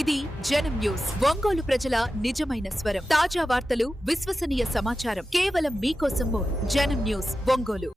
ఇది జనం న్యూస్. ఒంగోలు ప్రజల నిజమైన స్వరం. తాజా వార్తలు, విశ్వసనీయ సమాచారం కేవలం మీకోసం. జనం న్యూస్ ఒంగోలు.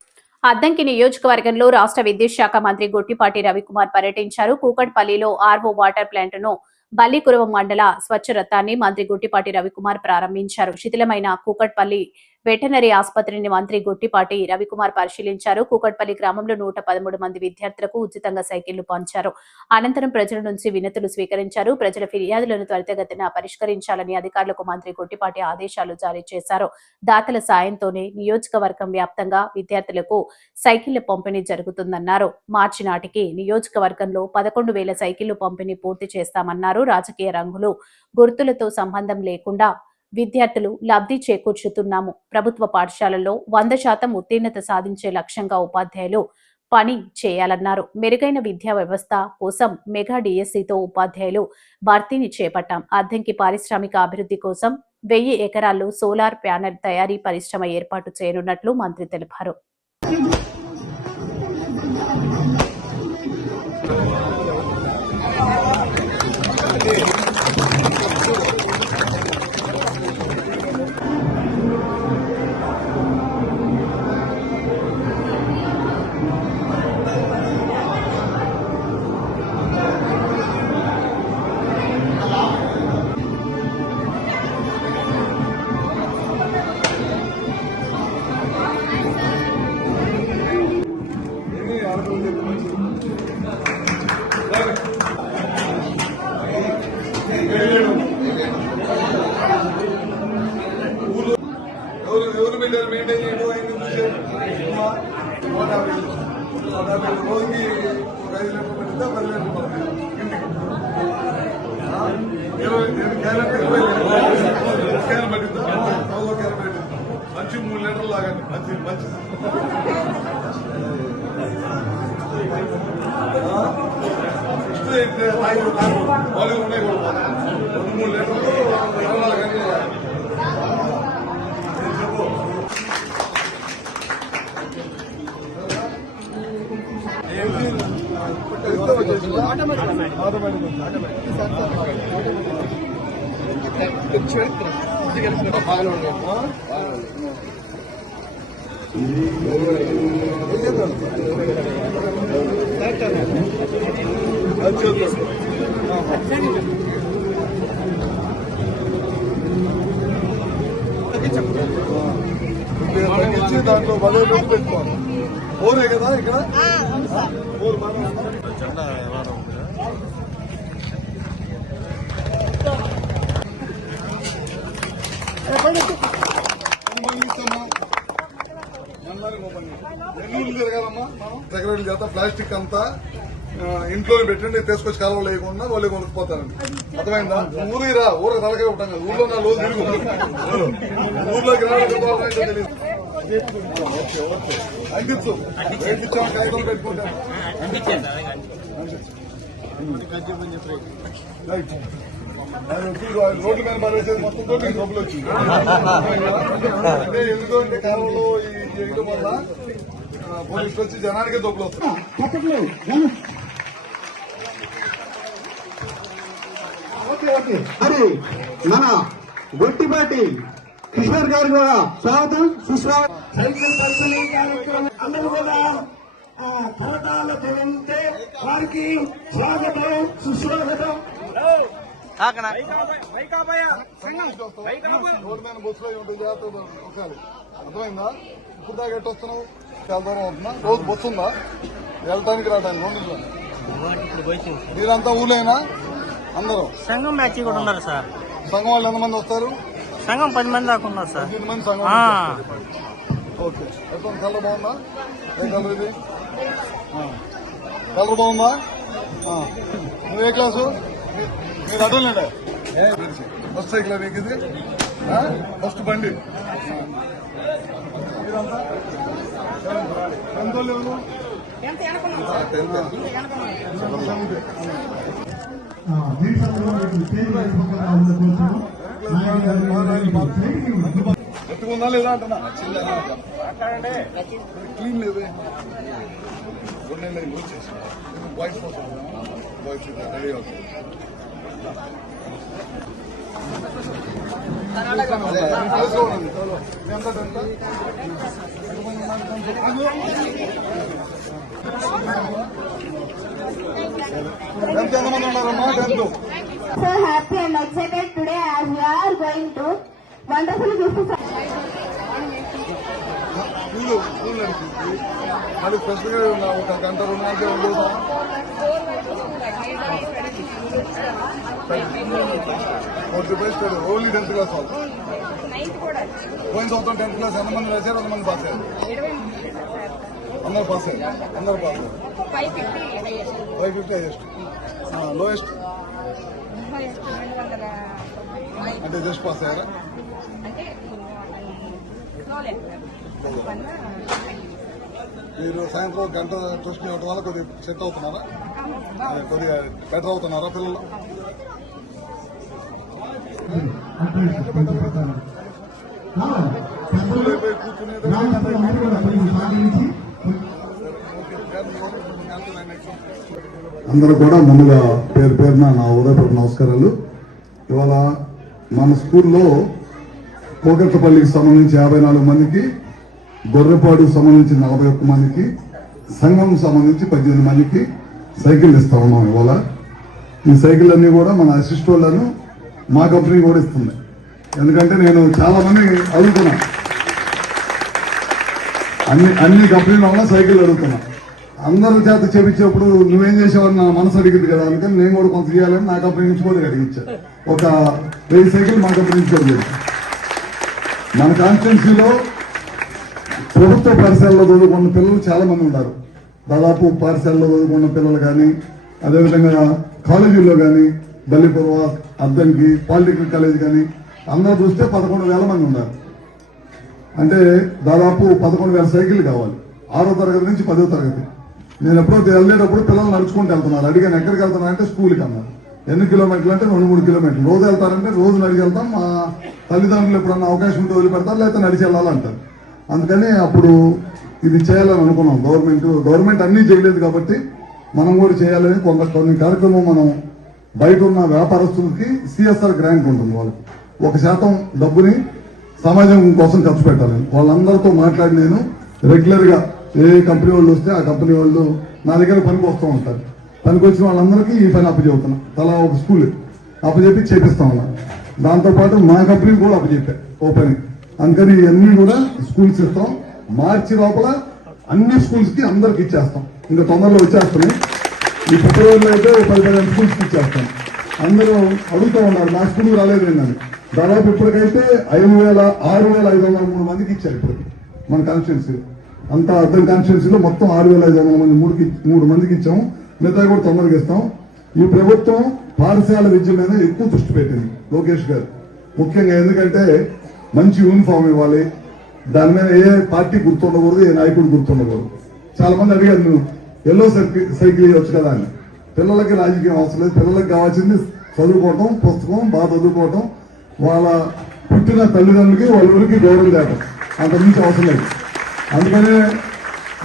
అద్దంకి నియోజకవర్గంలో రాష్ట్ర విద్యుత్ శాఖ మంత్రి గొట్టిపాటి రవికుమార్ పర్యటించారు. కూకట్పల్లిలో ఆర్వో వాటర్ ప్లాంట్ ను బల్లికురవ మండల స్వచ్ఛ రథాన్ని మంత్రి గొట్టిపాటి రవికుమార్ ప్రారంభించారు. శిథిలమైన కూకట్పల్లి వెటనరీ ఆసుపత్రిని మంత్రి గొట్టిపాటి రవికుమార్ పరిశీలించారు. కూకట్పల్లి గ్రామంలో 113 మంది విద్యార్థులకు ఉచితంగా సైకిళ్లు పంచారు. అనంతరం ప్రజల నుంచి వినతులు స్వీకరించారు. ప్రజల ఫిర్యాదులను త్వరితగతిన పరిష్కరించాలని అధికారులకు మంత్రి గొట్టిపాటి ఆదేశాలు జారీ చేశారు. దాతల సాయంతోనే నియోజకవర్గం వ్యాప్తంగా విద్యార్థులకు సైకిళ్ల పంపిణీ జరుగుతుందన్నారు. మార్చి నాటికి నియోజకవర్గంలో 11,000 సైకిళ్లు పంపిణీ పూర్తి చేస్తామన్నారు. రాజకీయ రంగులు, గుర్తులతో సంబంధం లేకుండా విద్యార్థులు లబ్ధి చేకూర్చుతున్నాము. ప్రభుత్వ పాఠశాలల్లో 100% ఉత్తీర్ణత సాధించే లక్ష్యంగా ఉపాధ్యాయులు పని చేయాలన్నారు. మెరుగైన విద్యా వ్యవస్థ కోసం మెగా డిఎస్సితో ఉపాధ్యాయులు భర్తీని చేపట్టాం. అద్దంకి పారిశ్రామిక అభివృద్ధి కోసం 1000 ఎకరాల్లో సోలార్ ప్యానెల్ తయారీ పరిశ్రమ ఏర్పాటు చేయనున్నట్లు మంత్రి తెలిపారు. మంచి 3 లీటర్లు లాగండి. మంచి మంచి వాళ్ళు ఉన్నాయి కూడా 3 లీటర్లు 24 గంటలు చెప్పు. తగ్గించి దాంట్లో బలే పెట్టుకోవాలి. ఓరే కదా ఇక్కడ ఓరు బాగా జెండా తిరగాలమ్మా. సెక్రటరీ చేత ప్లాస్టిక్ అంతా ఇంట్లోనే పెట్టండి, తీసుకొచ్చి కాలువలు వేయకుండా వాళ్ళు కొనుక్కుపోతారండి. అర్థమైందా? ఊరికి రా, ఊరికి తలకే ఉంటాం కదా. ఊర్లో నా రోజు తిరుగు, ఊర్లోకి రావాలంటే తెలియదు. అందించు, అందించాము, కాగితం పెట్టుకుంటాం. రోడ్డు మీద పడేసేది మొత్తం తోటి డబ్బులు వచ్చింది. అంటే ఎందుకంటే కాలంలో చేయడం వల్ల పోలీసులు వచ్చి జనానికే డబ్బులు వస్తాయి. మరి మన గొట్టిపాటి కిషోర్ గారు కూడా స్వాగతం సుస్వాగతం. సైకిల్ పంపిణీ కార్యక్రమం అందరూ కూడా కరటాలతో ఉంటే వారికి స్వాగతం సుస్వాగతం. బస్సులో ఉంటుంది జాగ్రత్త ఒకసారి. అర్థమైందా? ఇప్పుడు దాకా ఎట్టు వస్తున్నావు? చాలా దూరం అవుతున్నా. రోజు బస్సు ఉందా వెళ్ళటానికి రావడానికి? రెండు మీరంతా ఊర్లేనా? అందరూ సంఘం బ్యాచ్ కూడా ఉన్నారు సార్. సంఘం వాళ్ళు ఎంతమంది వస్తారు? సంఘం 10 మంది దాకా ఉన్నారు సార్. 10 మంది సంఘం. ఓకే. ఎట్లా కలర్ బాగుందా? ఏ కలర్ ఇది? కలర్ బాగుందా? నువ్వు ఏ క్లాసు? మీరు అడగలేండి. ఫస్ట్ సైకిల్ మీకు ఇది ఫస్ట్ బండి. మీరంతా ఎంత లేవు? ఎత్తుకుందా లేదా అంటున్నా. క్లీన్ లేదే. 2 నెలలు యూజ్ చేసి బాయ్స్ కోసం బాయ్స్ రెడీ అవుతుంది. ఎంతమంది ఉన్నారమ్మా? 10th. So happy and excited today as we are going to wonderful gift. School నడిచింది మళ్ళీ స్పెషల్ గా ఒక గంట 2 గంటలు ఉండదు. ఓన్లీ 10th క్లాస్ వాళ్ళు పోయిన సంవత్సరం 10th క్లాస్ ఎంతమంది రాశారు? ఎంతమంది పాస్ అయ్యారు? అందరు పాస్ అయ్యారు. అందరు పాస్ అయ్యారు. 550 హైయెస్ట్. లోయెస్ట్ అంటే జస్ట్ పాస్ అయ్యారా? మీరు సాయంత్రం ఒక గంట ట్యూషన్ ఇవ్వడం వల్ల కొద్దిగా సెట్ అవుతున్నారా? కొద్దిగా బెటర్ అవుతున్నారా పిల్లలు? అందరూ కూడా ముందుగా పేరు పేరున నా ఉదయపూర్వ నమస్కారాలు. ఇవాళ మన స్కూల్లో కోకట్లపల్లికి సంబంధించి 54 మందికి, గొర్రెపాడుకు సంబంధించి 41 మందికి, సంఘం సంబంధించి 18 మందికి సైకిల్ ఇస్తా ఉన్నాం. ఇవాళ ఈ సైకిల్ అన్ని కూడా మన అసిస్ట్ వాళ్ళను మా కంపెనీ కూడా ఇస్తుంది. ఎందుకంటే నేను చాలా మంది అడుగుతున్నా, అన్ని కంపెనీల వల్ల సైకిల్ అడుగుతున్నా. అందరి చేత చేపించేప్పుడు నువ్వేం చేసావని నా మనసు అడిగింది కదా, అందుకని నేను కూడా కొంత చేయాలని నా కంపెనీ నుంచి కూడా అడిగించా. ఒక 1000 సైకిల్ మా కంపెనీ నుంచి కూడా. మన కాన్స్టిట్యున్సీలో ప్రభుత్వ పాఠశాలలో చదువుకున్న పిల్లలు చాలా మంది ఉన్నారు. దాదాపు పాఠశాలలో చదువుకున్న పిల్లలు కానీ, అదేవిధంగా కాలేజీల్లో కానీ, బల్లిపురవ, అద్దంకి, పాలిటెక్నిక్ కాలేజ్ కానీ అందరూ చూస్తే 11,000 మంది ఉన్నారు. అంటే దాదాపు 11,000 సైకిల్ కావాలి 6వ తరగతి నుంచి 10వ తరగతి. నేను ఎప్పుడో వెళ్ళేటప్పుడు పిల్లలు నడుచుకుంటూ వెళ్తున్నారు. అడిగాను ఎక్కడికి వెళ్తున్నారంటే స్కూల్కి అన్నారు. ఎన్ని కిలోమీటర్లు అంటే 2-3 కిలోమీటర్లు. రోజు వెళ్తారంటే రోజు నడిచి వెళ్తాం. మా తల్లిదండ్రులు ఎప్పుడన్నా అవకాశం ఉంటే వదిలిపెడతారు, లేకపోతే నడిచి వెళ్ళాలంటారు. అందుకని అప్పుడు ఇది చేయాలని అనుకున్నాం. గవర్నమెంట్ అన్నీ చేయలేదు కాబట్టి మనం కూడా చేయాలని కొన్ని కార్యక్రమం మనం బయట ఉన్న వ్యాపారస్తులకి CSR గ్రాంట్ ఉంటుంది. వాళ్ళకి 1% డబ్బుని సమాజం కోసం ఖర్చు పెట్టాలని వాళ్ళందరితో మాట్లాడి నేను రెగ్యులర్ గా ఏ కంపెనీ వాళ్ళు వస్తే ఆ కంపెనీ వాళ్ళు నా దగ్గర పనికి వస్తూ ఉంటారు. పనికి వచ్చిన వాళ్ళందరికీ ఈ పని అప్పచెబుతున్నా. తలా ఒక స్కూల్ అప్పచెప్పి చేపిస్తా ఉన్నా. దాంతోపాటు మా కంపెనీ కూడా అప్పచెప్పా ఓ పని. అందుకని ఇవన్నీ కూడా స్కూల్స్ ఇస్తాం. మార్చి లోపల అన్ని స్కూల్స్ కి అందరికి ఇచ్చేస్తాం. ఇంకా తొందరలో వచ్చేస్తున్నాయి. ఈ ఫిబ్రవరిలో అయితే 10-15 స్కూల్స్ కి ఇచ్చేస్తాం. అందరూ అడుగుతూ ఉన్నారు మా స్కూల్ రాలేదు అని. దాదాపు ఇప్పటికైతే 6,503 మందికి ఇచ్చారు. ఇప్పుడు మన కాన్స్టిట్యున్సీ అంతా అర్థం కాన్స్టిట్యున్సీలో మొత్తం 6,500 మంది 3 మందికి ఇచ్చాము. మిగతా కూడా తొందరగా ఇస్తాం. ఈ ప్రభుత్వం పాఠశాల విద్య మీద ఎక్కువ దృష్టి పెట్టింది లోకేష్ గారు ముఖ్యంగా. ఎందుకంటే మంచి యూనిఫామ్ ఇవ్వాలి. దాని మీద ఏ పార్టీ గుర్తుండకూడదు, ఏ నాయకుడు గుర్తుండకూడదు. చాలా మంది అడిగారు నువ్వు ఎల్లో సైకిల్ ఇవ్వచ్చు కదా అని. పిల్లలకి రాజకీయం అవసరం లేదు. పిల్లలకి కావాల్సింది చదువుకోవటం, పుస్తకం బాగా చదువుకోవటం, వాళ్ళ పుట్టిన తల్లిదండ్రులకి వాళ్ళ ఊరికి గౌరవం తేవటం, అంతకుమించి అవసరం లేదు. అందుకనే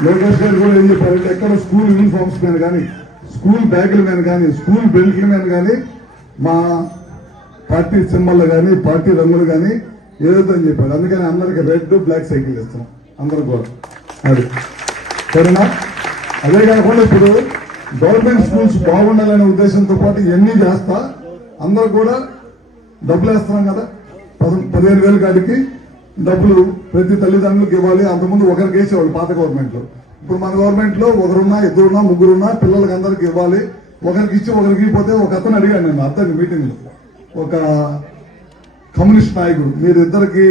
లోకేష్ గారు కూడా ఏం చెప్పారంటే ఎక్కడ స్కూల్ యూనిఫామ్స్ మీద కానీ, స్కూల్ బ్యాగుల మీద కానీ, స్కూల్ బెల్ట్ల మీద కానీ మా పార్టీ సింబల్ కానీ, పార్టీ రంగులు కానీ ఏదైతే అని చెప్పారు. అందుకని అందరికి రెడ్ బ్లాక్ సైకిల్ ఇస్తున్నాం అందరికి కూడా. అది సరేనా? అదే కాకుండా ఇప్పుడు గవర్నమెంట్ స్కూల్స్ బాగుండాలనే ఉద్దేశంతో పాటు ఇవన్నీ చేస్తా అందరూ కూడా డబ్బులు వేస్తున్నాం కదా. 15,000 కాడికి డబ్బులు ప్రతి తల్లిదండ్రులకు ఇవ్వాలి. అంతకుముందు ఒకరికి వేసేవాళ్ళు పాత గవర్నమెంట్ లో. ఇప్పుడు మన గవర్నమెంట్ లో 1 2 3 పిల్లలకి అందరికి ఇవ్వాలి. ఒకరికి ఇచ్చి ఒకరికి ఇవ్వకపోతే ఒక అతను అడిగాను నేను అతని మీటింగ్ లో, ఒక కమ్యూనిస్ట్ నాయకుడు, మీరిద్దరికి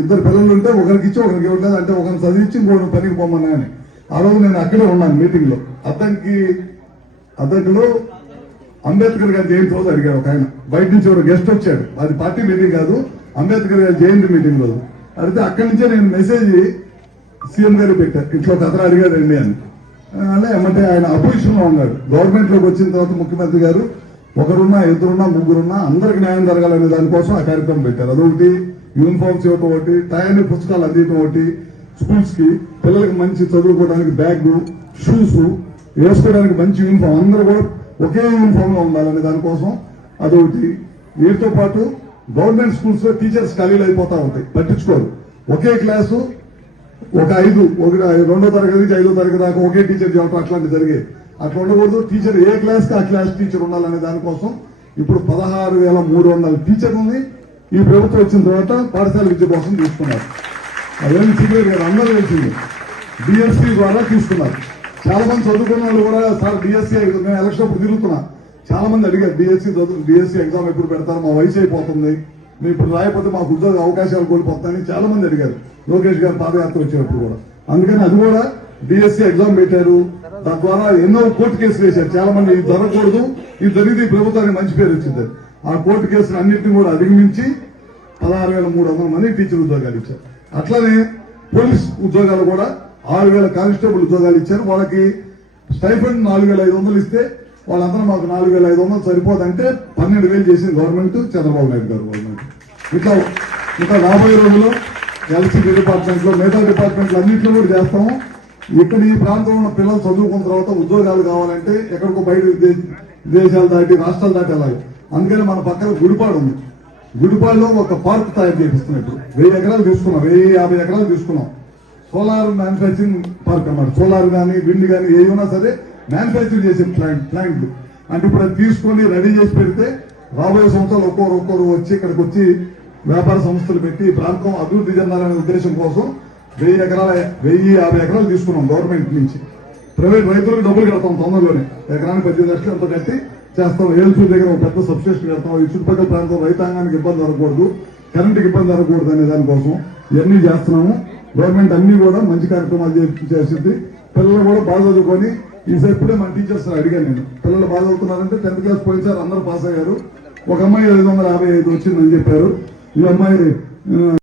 ఇద్దరు పిల్లలు ఉంటే ఒకరికి ఇచ్చి ఒకరికి ఇవ్వట్లేదు అంటే ఒకరిని చదివించి ఇంకొకరిని పనికి పోమన్నా అని. ఆ రోజు నేను అక్కడే ఉన్నాను మీటింగ్ లో. అద్దంకిలో అంబేద్కర్ గారి జయంతి రోజు అడిగాడు ఒక ఆయన. బయట నుంచి ఒక గెస్ట్ వచ్చాడు. అది పార్టీ మీటింగ్ కాదు, అంబేద్కర్ గారి జయంతి మీటింగ్ రోజు. అడిగితే అక్కడి నుంచే నేను మెసేజ్ సీఎం గారు పెట్టారు, ఇట్లా ఒక అతను అడిగాడండి అని. అంటే ఆయన అపోజిషన్ లో ఉన్నాడు. గవర్నమెంట్ లోకి వచ్చిన తర్వాత ముఖ్యమంత్రి గారు 1 2 3 అందరికి న్యాయం జరగాలనే దానికోసం ఆ కార్యక్రమం పెట్టారు. అదొకటి, యూనిఫామ్స్ ఇవ్వటం ఒకటి, టైం పుస్తకాలు అందించడం ఒకటి, స్కూల్స్ కి పిల్లలకి మంచి చదువుకోవడానికి బ్యాగ్, షూస్, వేసుకోవడానికి మంచి యూనిఫామ్, అందరూ కూడా ఒకే యూనిఫామ్ లో ఉండాలనే దానికోసం అదొకటి. వీటితో పాటు గవర్నమెంట్ స్కూల్స్ లో టీచర్స్ ఖాళీలు అయిపోతా ఉంటాయి, పట్టించుకోరు. ఒకే క్లాసు ఒక 2వ తరగతి నుంచి 5వ తరగతి దాకా ఒకే టీచర్ చెప్పడం అట్లాంటి జరిగే. అట్లా ఉండకూడదు. టీచర్ ఏ క్లాస్ కి ఆ క్లాస్ టీచర్ ఉండాలనే దానికోసం ఇప్పుడు 16,300 టీచర్లని ఈ ప్రభుత్వం వచ్చిన తర్వాత పాఠశాల విద్య కోసం తీసుకున్నారు. అదేమి సీక్రెట్ గారు అందరూ తెలిసింది. డిఎస్సీ ద్వారా తీసుకున్నారు. చాలా మంది చదువుకున్న వాళ్ళు కూడా సార్ డిఎస్సీ నేను ఎలక్షన్ అప్పుడు తిరుగుతున్నా, చాలా మంది అడిగారు డిఎస్సీ ఎగ్జామ్ ఎప్పుడు పెడతారు, మా వయసు అయిపోతుంది, మేము ఇప్పుడు రాయకపోతే మాకు ఉద్యోగ అవకాశాలు కోల్పోతాయని చాలా మంది అడిగారు లోకేష్ గారు పాదయాత్ర వచ్చేటప్పుడు కూడా. అందుకని అది కూడా డిఎస్సీ ఎగ్జామ్ పెట్టారు. తద్వారా ఎన్నో కోర్టు కేసులు వేశారు. చాలా మంది ఇది జరగకూడదు, ఇది జరిగితే ఈ ప్రభుత్వానికి మంచి పేరు వచ్చింది. ఆ కోర్టు కేసులు అన్నింటినీ కూడా అధిగమించి 16,300 మంది టీచర్ ఉద్యోగాలు ఇచ్చారు. అట్లనే పోలీస్ ఉద్యోగాలు కూడా 6,000 కానిస్టేబుల్ ఉద్యోగాలు ఇచ్చారు. వాళ్ళకి స్టైఫండ్ 4,500 ఇస్తే వాళ్ళందరూ మాకు 4,500 సరిపోదంటే 12,000 చేసింది గవర్నమెంట్, చంద్రబాబు నాయుడు గారు గవర్నమెంట్. ఇట్లా రాబోయే రోజుల్లో ఎలక్ట్రిసిటీ డిపార్ట్మెంట్ లో మిగతా డిపార్ట్మెంట్లు అన్నింటిలో కూడా చేస్తాము. ఇక్కడ ఈ ప్రాంతంలో ఉన్న పిల్లలు చదువుకున్న తర్వాత ఉద్యోగాలు కావాలంటే ఎక్కడికో బయట దేశాలు దాటి రాష్ట్రాలు దాటి వెళ్ళాలి. అందుకని మన పక్కన గుడిపాడు ఉంది. గుడిపాడులో ఒక పార్క్ తయారు చేపిస్తున్నాం. ఇప్పుడు 1000 ఎకరాలు తీసుకున్నాం, 1050 ఎకరాలు తీసుకున్నాం. సోలార్ మ్యానుఫ్యాక్చరింగ్ పార్క్ అన్నమాట. సోలార్ కానీ విండ్ కానీ ఏమైనా సరే మ్యానుఫ్యాక్చర్ చేసే ప్లాంట్లు అంటే ఇప్పుడు అది తీసుకొని రెడీ చేసి పెడితే రాబోయే సంవత్సరాలు ఒక్కొక్కరు వచ్చి ఇక్కడికి వచ్చి వ్యాపార సంస్థలు పెట్టి ప్రాంతం అభివృద్ధి చెందాలనే ఉద్దేశం కోసం 1050 ఎకరాలు తీసుకున్నాం గవర్నమెంట్ నుంచి. ప్రైవేట్ రైతులకు డబ్బులు కడతాం తొందరలోనే, ఎకరానికి 18 లక్షలు ఎంత కట్టి చేస్తాం. ఏల్చూరు దగ్గర ఒక పెద్ద సబ్స్టేషన్ కడతాం. ఈ చుట్టుపక్కల ప్రాంతం రైతాంగానికి ఇబ్బంది జరగకూడదు, కరెంటుకి ఇబ్బంది జరగకూడదు అనే దానికోసం ఇవన్నీ చేస్తున్నాము. గవర్నమెంట్ అన్ని కూడా మంచి కార్యక్రమాలు చేసింది. పిల్లలు కూడా బాగా చదువుకొని ఈసారి ఇప్పుడే మన టీచర్స్ అడిగాను నేను, పిల్లలు బాగా చదువుతున్నారంటే 10th క్లాస్ పోయినసారి అందరూ పాస్ అయ్యారు. ఒక అమ్మాయి 555 వచ్చిందని చెప్పారు. ఈ అమ్మాయి